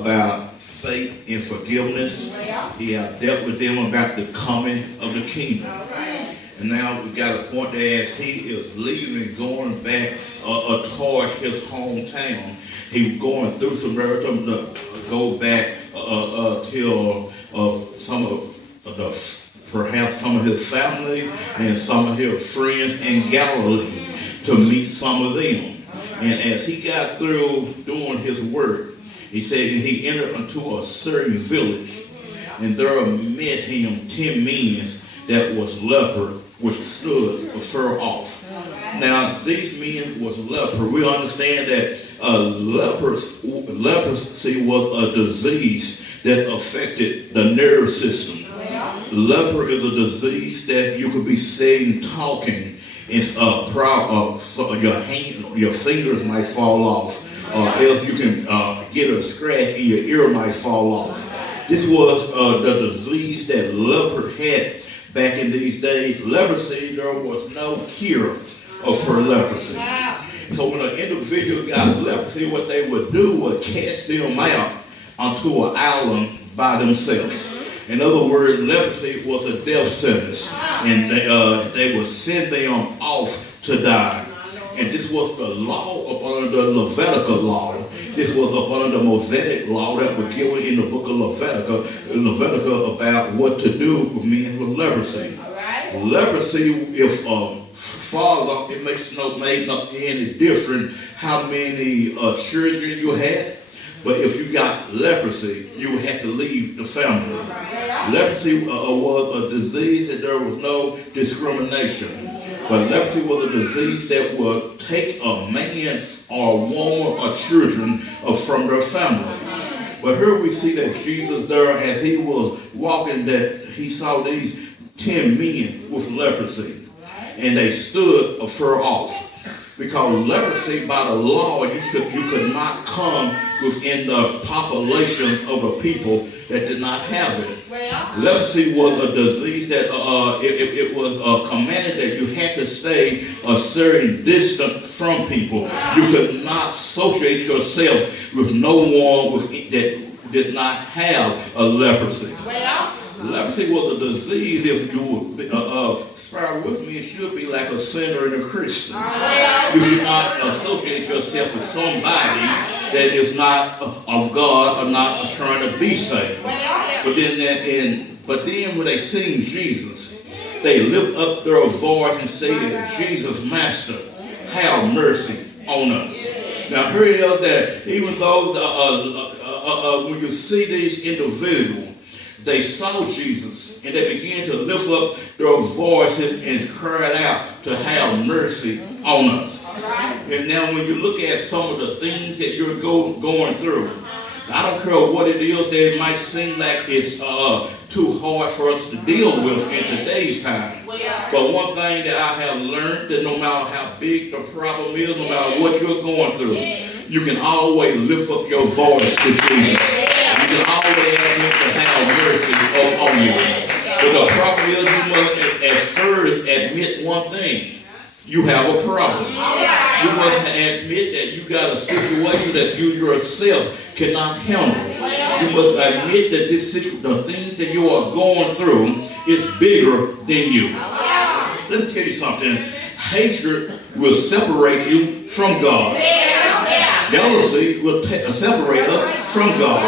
about faith and forgiveness. He has dealt with them about the coming of the kingdom. And now we got a point there as he is leaving and going back towards his hometown. He's going through Samaritan to go back till perhaps some of his family and some of his friends in Galilee to meet some of them. And as he got through doing his work, he said he entered into a certain village, and there met him 10 men that was leper, which stood afar off. Now, these men was leper. We understand that leprosy was a disease that affected the nerve system. Leper is a disease that you could be seen talking, and your fingers might fall off, or else you can get a scratch and your ear might fall off. This was the disease that leper had back in these days. Leprosy, there was no cure for leprosy. So when an individual got leprosy, what they would do was cast them out onto an island by themselves. In other words, leprosy was a death sentence, and they would send them off to die. And this was the law up under the Levitical law. This was up under the Mosaic law that was given in the book of Leviticus about what to do with men with leprosy. Leprosy, if father, it makes not any different how many children you had. But if you got leprosy, you would have to leave the family. Leprosy was a disease that there was no discrimination. But leprosy was a disease that would take a man or woman or children from their family. But here we see that Jesus there, as he was walking, that he saw these 10 men with leprosy. And they stood afar off. Because leprosy, by the law, you could not come within the population of the people that did not have it. Leprosy was a disease that it was commanded that you had to stay a certain distance from people. You could not associate yourself with no one that did not have a leprosy. Leprosy was a disease, if you would spare with me, it should be like a sinner and a Christian. You should not associate yourself with somebody that is not of God or not trying to be saved. But then when they seen Jesus, they lift up their voice and say, Jesus, Master, have mercy on us. Now here it is that even though when you see these individuals, they saw Jesus and they began to lift up their voices and cry out to have mercy on us. And now when you look at some of the things that you're going through, I don't care what it is that it might seem like it's too hard for us to deal with in today's time. But one thing that I have learned, that no matter how big the problem is, no matter what you're going through, you can always lift up your voice to Jesus. You can always ask him to have mercy on you. But the problem is you must at first admit one thing. You have a problem. You must admit that you got a situation that you yourself cannot handle. You must admit that the things that you are going through is bigger than you. Let me tell you something. Hatred will separate you from God. Jealousy will separate us from God.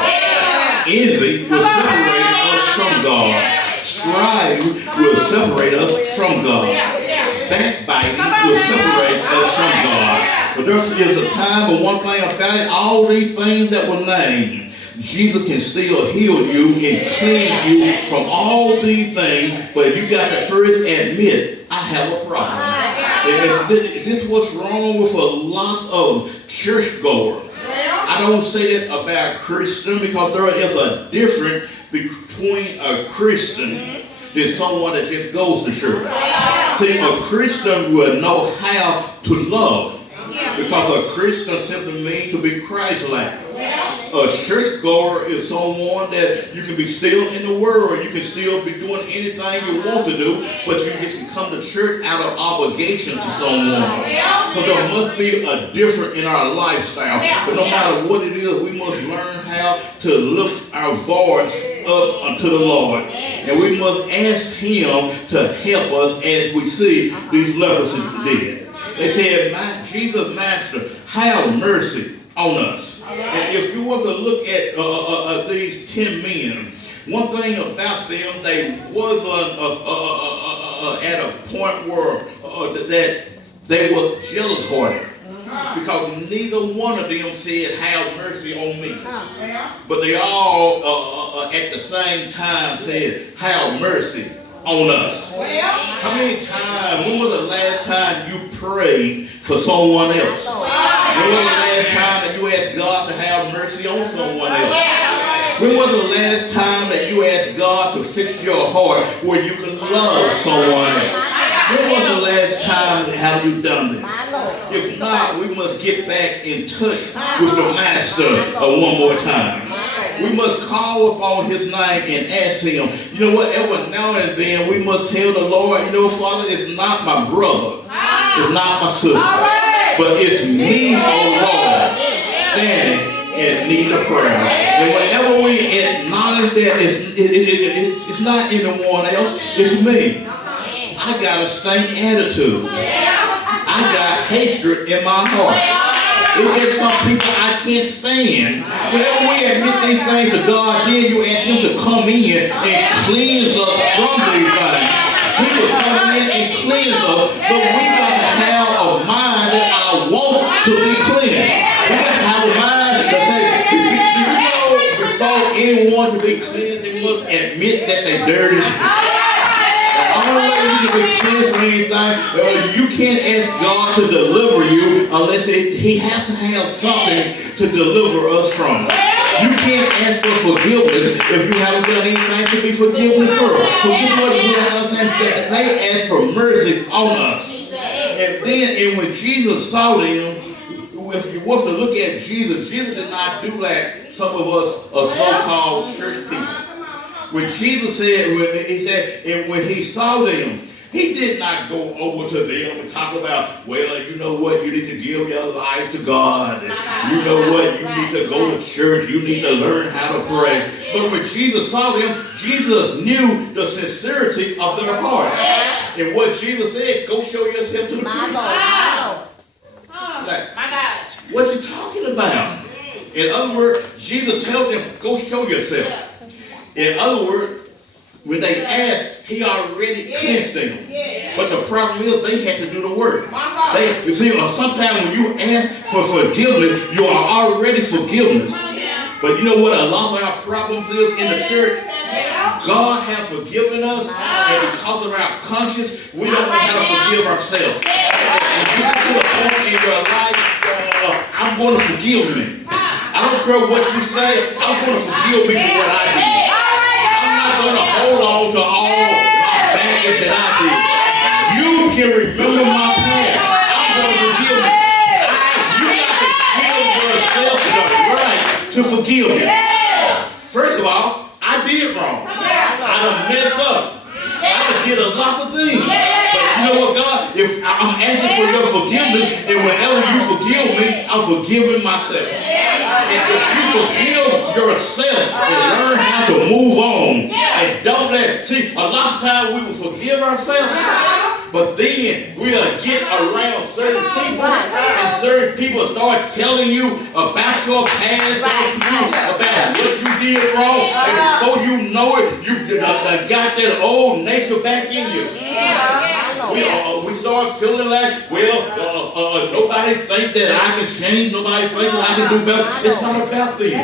Envy will separate us from God. Strife will separate us from God. Backbiting will separate us from God. But there is a time, but one thing about it, all these things that were named, Jesus can still heal you and cleanse you from all these things, but you got to first admit, I have a problem. And this is what's wrong with a lot of churchgoers. I don't say that about Christian, because there is a difference between a Christian and someone that just goes to church. See, a Christian will know how to love, because a Christian simply means to be Christ-like. A churchgoer is someone that you can be still in the world. You can still be doing anything you want to do, but you just can come to church out of obligation to someone. Because there must be a difference in our lifestyle. But no matter what it is, we must learn how have to lift our voice up unto the Lord. And we must ask him to help us as we see these lepers did. They said, Jesus, Master, have mercy on us. And if you were to look at these 10 men, one thing about them, they wasn't at a point where that they were jealous-hearted. Because neither one of them said, have mercy on me. But they all at the same time said, have mercy on us. How many times, when was the last time you prayed for someone else? When was the last time that you asked God to have mercy on someone else? When was the last time that you asked God to fix your heart where you can love someone else? When was the last time have you done this? If not, we must get back in touch with the Master one more time. We must call upon his name and ask him. You know what? Every now and then we must tell the Lord, you know, Father, it's not my brother. It's not my sister. But it's me, oh Lord, standing in need of prayer. And whenever we acknowledge that it's not anyone else, it's me. I got a stank attitude. I got hatred in my heart. There's some people I can't stand. Whenever we admit these things to God, then you ask him to come in and cleanse us from these things. He will come in and cleanse us, but we got to have a mind that I want to be cleansed. We got to have a mind that says, you know, before anyone to be cleansed, they must admit that they're dirty. You can't ask God to deliver you unless he has to have something to deliver us from. You can't ask for forgiveness if you haven't done anything to be forgiven for. So this is what I'm saying, that they asked for mercy on us. And when Jesus saw them, if you want to look at Jesus, Jesus did not do like some of us so-called church people. When Jesus said, when he saw them, he did not go over to them and talk about, well, you know what, you need to give your life to God. You know what, you need to go to church. You need to learn how to pray. But when Jesus saw them, Jesus knew the sincerity of their heart. And what Jesus said, go show yourself to the priest. Like, what are you talking about? In other words, Jesus tells them, go show yourself. In other words, when they asked, he already cleansed them. But the problem is they had to do the work. You see, sometimes when you ask for forgiveness, you are already forgiven. But you know what a lot of our problems is in the church? God has forgiven us, and because of our conscience, we don't know how to forgive ourselves. And you get to the point in your life, I'm going to forgive me. I don't care what you say, I'm going to forgive me for what I did. I'm going to hold on to all my baggage that I did. You can remember my past. I'm going to forgive you. You got to give yourself the right to forgive me. First of all, I did wrong. I done messed up. I done did a lot of things. But you know what, God? If I'm asking for your forgiveness, and whenever you forgive me, I'm forgiving myself. And if you forgive yourself and learn how to move on, and don't see, a lot of times we will forgive ourselves, but then we'll get around certain people, and certain people start telling you about your past, about what you did wrong, and before you know it, you got that old nature back in you. We start feeling like, well, nobody thinks that I can change, nobody thinks that I can do better. It's not about this.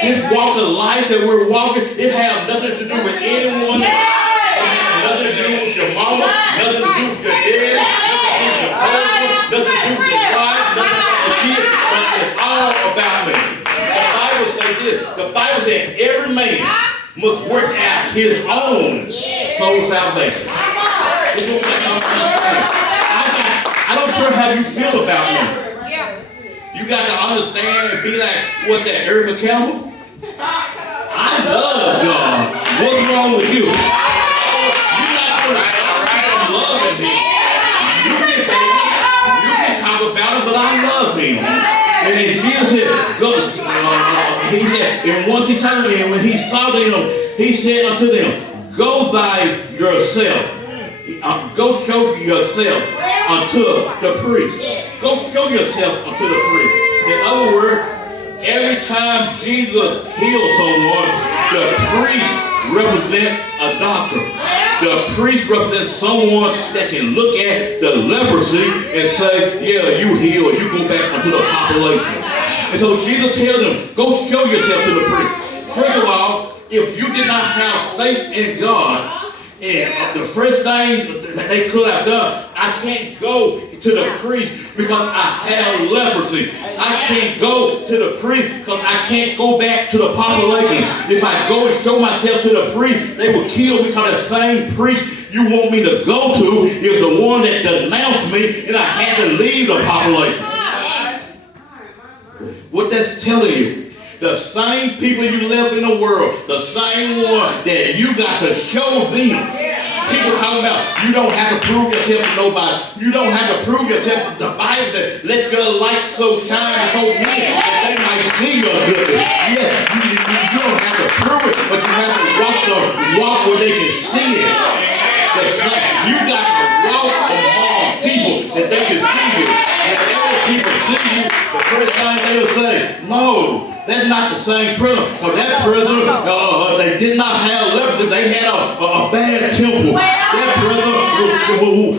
This walk of life that we're walking, it has nothing to do with anyone else. It has nothing to do with your mama, nothing to do with your daddy, nothing to do with your husband, nothing to do with your wife, nothing to do with your kids, but it's all about me. The Bible says this. The Bible says every man must work out his own soul salvation. I don't care how you feel about me. You got to understand and be like, what, that Erica Campbell? I love God. What's wrong with you? You're not going to stop from loving him. You can talk about it, but I love him. And Jesus said, he said, and once he turned in, when he saw them, he said unto them, go thy yourself. Go show yourself unto the priest. Go show yourself unto the priest. In other words, every time Jesus heals someone, the priest represents a doctor. The priest represents someone that can look at the leprosy and say, yeah, you heal. You go back unto the population. And so Jesus tells them, go show yourself to the priest. First of all, if you did not have faith in God, and the first thing that they could have done, I can't go to the priest because I have leprosy. I can't go to the priest because I can't go back to the population. If I go and show myself to the priest, they will kill me because the same priest you want me to go to is the one that denounced me and I had to leave the population. What that's telling you, the same people you left in the world, the same one that you got to show them. People talking about you don't have to prove yourself to nobody. You don't have to prove yourself. The Bible says, let your light so shine so men that they might see your goodness. Yes, you don't have to prove it, but you have to walk where they can see it. You got to walk among people that they can see you. And whenever people see you, the first thing they will say, no. That's not the same person. Because that person, they did not have leprosy. They had a bad temple. That person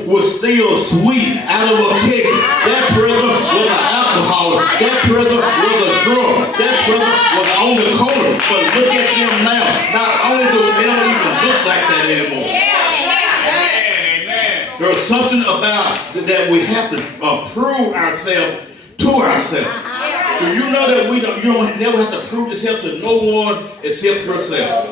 was still sweet out of a cake. That person was an alcoholic. That person was a drunk. That person was on the corner. But look at them now. Not only do they don't even look like that anymore. There's something about that we have to prove ourselves to ourselves. Do you know that you don't never have to prove yourself to no one except yourself?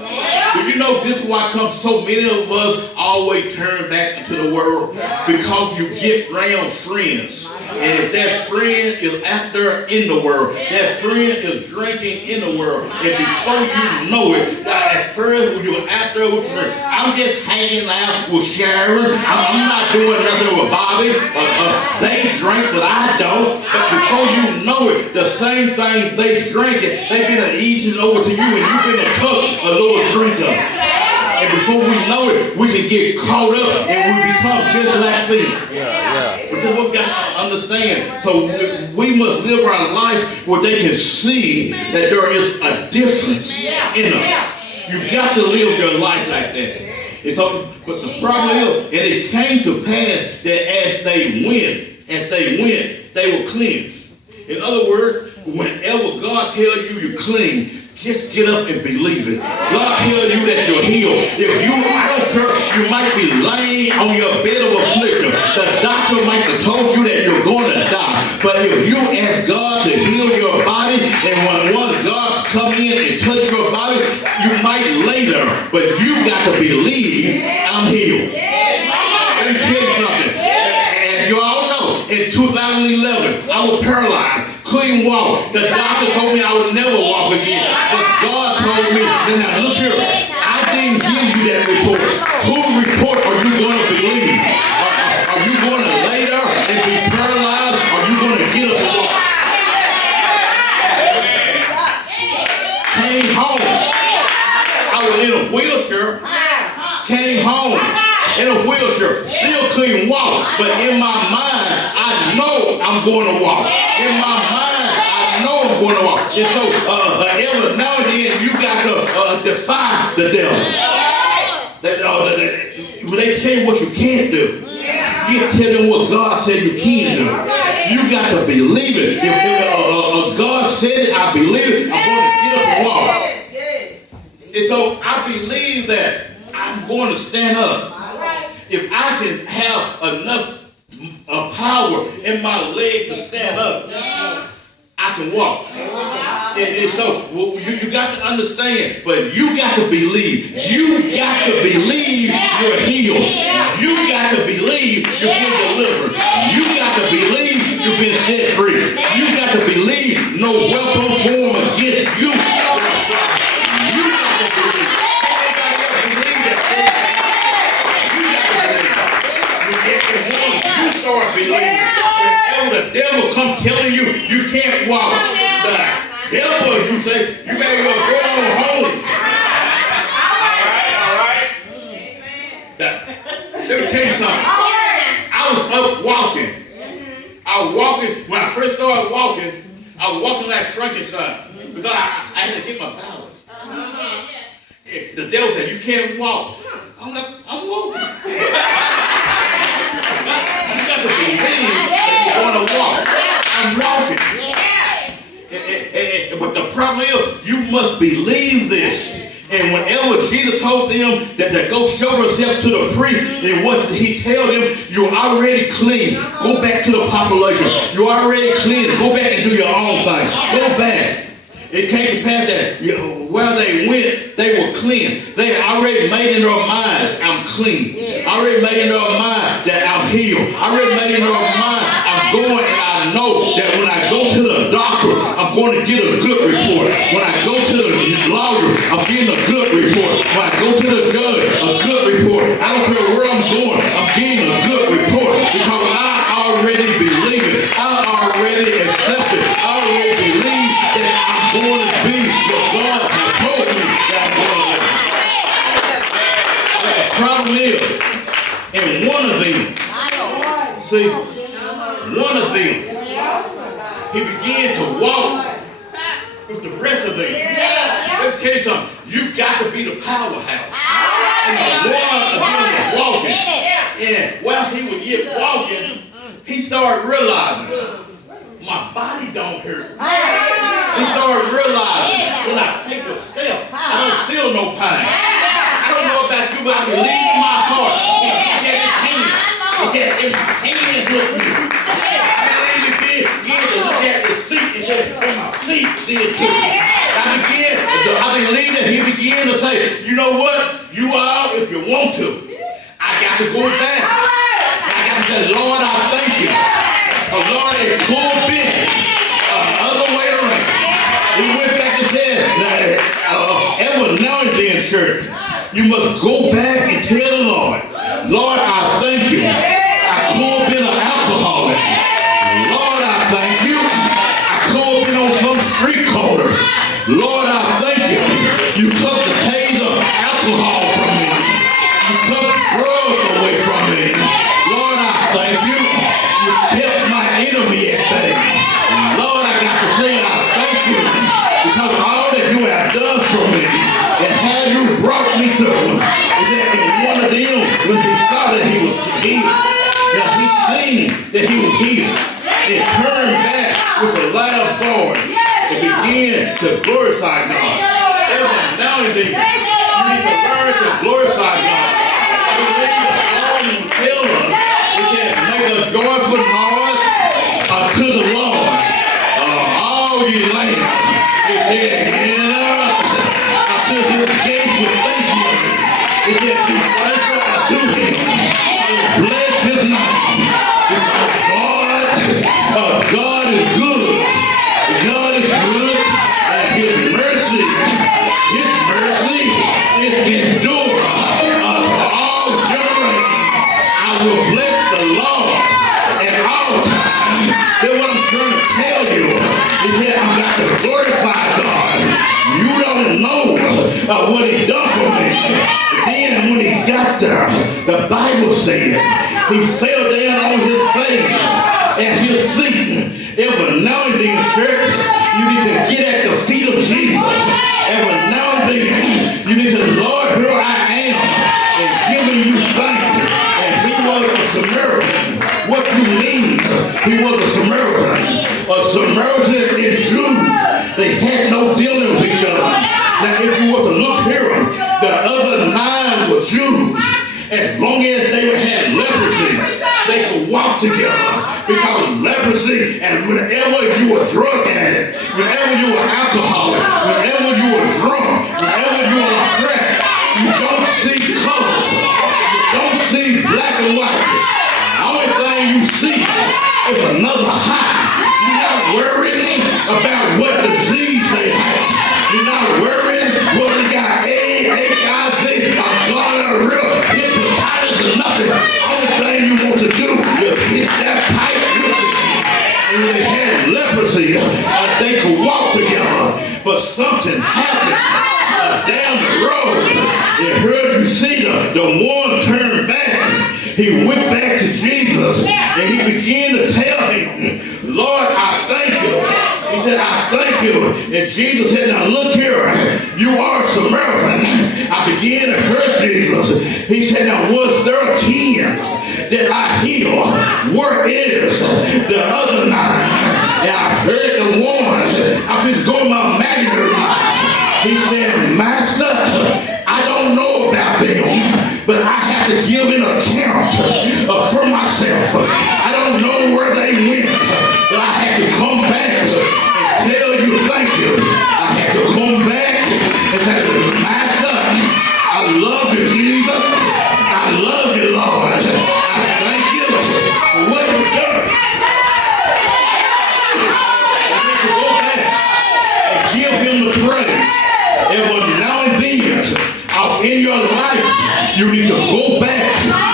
Do you know this is why so many of us always turn back into the world? Because you get around friends. And if that friend is out there in the world, that friend is drinking in the world, and before you know it, at first when you're out there with friends, I'm just hanging out with Sharon. I'm not doing nothing with Bobby. They drink, but I don't. But before you know it, the same thing they drinking, they've been easing over to you, and you've been a little drinker. And before we know it, we can get caught up and we become just like them. Because we've got to understand. So we must live our life where they can see that there is a difference in us. You got to live your life like that. And so, but the problem is, and it came to pass that as they went, they were cleansed. In other words, whenever God tells you you're clean, just get up and believe it. God tells you that you're healed. If you, I don't care, you might be laying on your bed of affliction. The doctor might have told you that you're going to die. But if you ask God to heal your body, and once God come in and touch your body, you might lay there. But you got to believe I'm healed. Let me tell you something. As you all know, in 2011, I was paralyzed. Couldn't walk. The doctor told me I would never walk again. But God told me, now look here, I didn't give you that report. Whose report are you going to believe? Are you going to lay there and be paralyzed? Or are you going to get up and walk? Came home. I was in a wheelchair. Came home in a wheelchair. Still couldn't walk. But in my mind, I know I'm going to walk. In my mind, I know I'm going to walk. And so, every now and then, you got to defy the devil. When they tell you what you can't do, you tell them what God said you can do. You got to believe it. If God said it, I believe it. I'm going to get up and walk. And so, I believe that I'm going to stand up. If I can have enough power in my leg to stand up, I can walk. And so you got to understand, but you got to believe. You got to believe you're healed. You got to believe you've been delivered. You got to believe you've been set free. You got to believe no weapon formed against you. You got to believe. Everybody else believe that. You start believing. Whenever the devil comes telling you you can't walk, the devil, you say, you Because I had to get my balance. The devil said, you can't walk. I'm like, I'm walking. You got to believe that you're going to walk. I'm walking. But the problem is, you must believe this. And whenever Jesus told them that to go show themselves to the priest, and what he tell them, you're already clean. Go back to the population. You're already clean. Go back and do your own thing. Go back. It came to pass that where they went, they were clean. They already made in their mind, I'm clean. Already made in their mind that I'm healed. Already made in their mind, I'm going and I know that when I go to the doctor, I'm going to get a good report. When I go to the lawyer, I'm getting a good report. When I go to the judge, a good report. I don't care where I'm going, I'm getting a good report. Because I already believe it. I already accept it. I already believe that I'm going to be what God has told me that I'm going to be. The problem is, and one of them, see, one of them, he began to walk with the rest of them. Let me tell you something. You got to be the powerhouse. And the one of them was walking. And while he was yet walking, he started realizing, my body don't hurt. He started realizing, when I take a step, I don't feel no pain. I don't know about you, but I believe in my heart. He said his hand. He said, if my hand look me. I believe he did. He had to look at his feet. He said, and my feet did too. I believe that he began to say, you know what? You all, if you want to, I got to go back. I got to say, Lord, I thank you. Lord, it could be other way around. He went back and said, every now and then, church, you must go back and tell the Lord, Lord, I thank you. I could have been an alcoholic. Lord, I thank you. I could have been on some street corner. Lord, I thank you. You took the taste of alcohol from me. You took drugs away from me. Lord, I thank you. You kept my enemy at bay. Lord, I got to say I thank you because all that you have done for me and how you brought me through is that in one of them, when he saw that he was healed, now he seen that he was healed and turned back with a loud voice and began to glorify God. Every now and then, you need to learn to glorify God. I believe the song will tell us that make a joyful noise unto the Lord. All ye lands. It said, unto his gates with thanksgiving. It said, be thankful unto him. And bless his name. Because God is good. God is good. And his mercy is endure for all generations. I will bless the Lord at all times. That's what I'm trying to tell you. He said, I'm got to glorify God. You don't know what he done for me. Then when he got there, the Bible said he fell down on his face at his feet. Every now and then, church, you need to get at the feet of Jesus. Every now and then, you need to, Lord, here I am, and giving you thanks. And he was a Samaritan. What you mean? He was a Samaritan. A Samaritan and Jew, they had no dealing with each other. Now, if you were to look here, the other 9 were Jews. As long as they had leprosy, they could walk together. Because leprosy, and whenever you were drug addict, whenever you were alcoholic, whenever you were drunk, whenever you were crack, you don't see colors. You don't see black and white. The only thing you see is another high. You're not worrying about what disease they have. You're not worrying whether they got HIV, or gonorrhea, hepatitis, or nothing. The only thing you want to do is hit that pipe. And they had leprosy, they could walk together, but something happened down the road. You heard, you see the one turned back. He went back to Jesus and he began to tell him, Lord, I thank you He said, I thank you. And Jesus said, now look here. You are a Samaritan. I began to hurt Jesus. He said, now was there a 10 that I heal? Where is the other 9? And I heard the woman. I was going my imaginary mind. He said, Master, I don't know about them, but I have to give an account for myself. I don't know where they went, but I have to come back and tell you thank you. I have to come back and say, Master, I love you, Jesus. I love you, Lord. I thank you for what you've done. I have to go back and give him the praise. Every now and then, in your life, you need to go back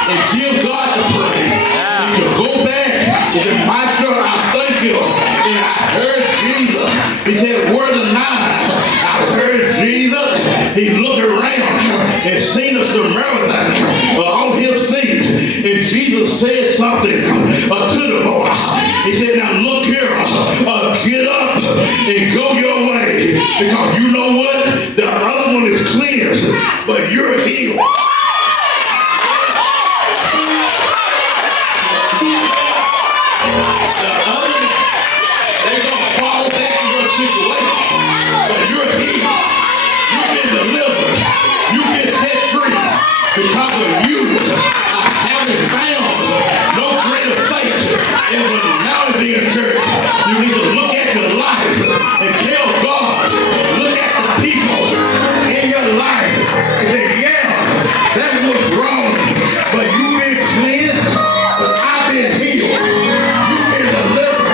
and give God the praise. You need to go back and say, Master, I thank you. And I heard Jesus. He said, where the 9? I heard Jesus. He looked around and seen a Samaritan on his feet. And Jesus said something to the boy. He said, now look here. Get up and go your way. Because you know what? The other one is cleansed, but you're healed. The other, they're going to fall back to your situation, but you're healed. You've been delivered. You've been set free. Because of you, I haven't found no greater faith. And when now in the church, you need to look at your life and tell God, look at the people in your life and say, yeah, that was wrong, but you've been cleansed, but I've been healed. You've been delivered.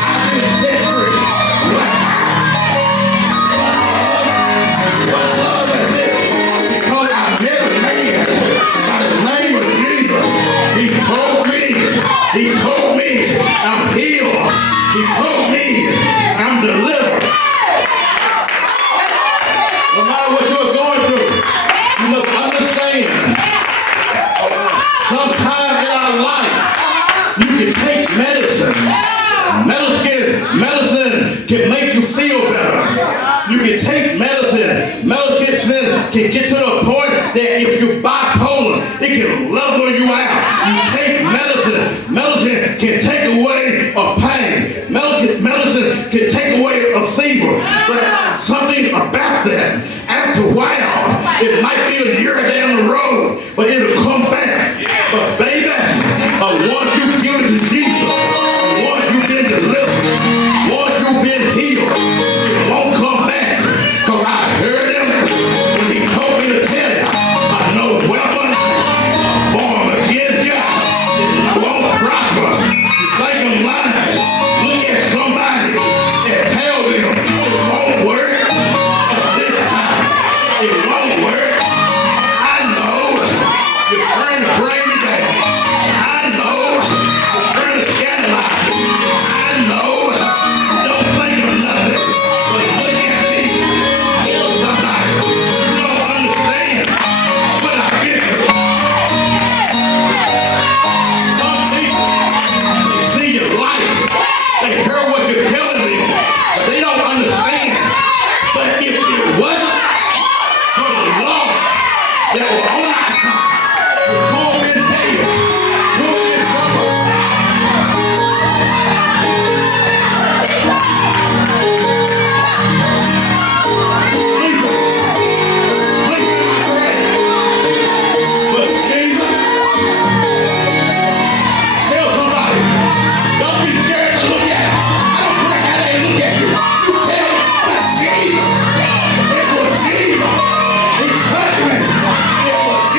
I've been set free. What love is this? Because I met a man by the name of Jesus. He told me I'm healed. He told me I'm delivered. No matter what you're going through, you must understand. Sometime in our life, you can take medicine. Medicine can make you feel better. You can take medicine. Medicine can get to the point that if you're bipolar, it can level you out. You take medicine. Medicine can take away a pain. Medicine can take away a fever. But something about that, after a while, it might be a year down the road, but it'll come back. But baby, once you give it to Jesus, once you've been delivered, once you've been healed, it won't come back. Because I heard him when he told me to tell you, I know weapon formed against you, it won't prosper. You think I'm lying? Look at somebody and tell them it won't work. This time, it won't work. I know you're trying to bring me down. I know you're trying to scandalize me. I know you don't think of nothing. But look at me. Tell somebody you don't understand what I've been through. Some people, they see your life. They hear what you're telling them, but they don't understand. But if it wasn't for the Lord that were on our side, we'd all been dead. We'll be in trouble. Sleep in my grave. But Jesus, tell somebody, don't be scared to look at him. I don't care how they look at you. You tell them that's Jesus. It was Jesus. He touched me. It was Jesus.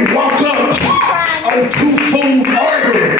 you walk up on two fools arguing,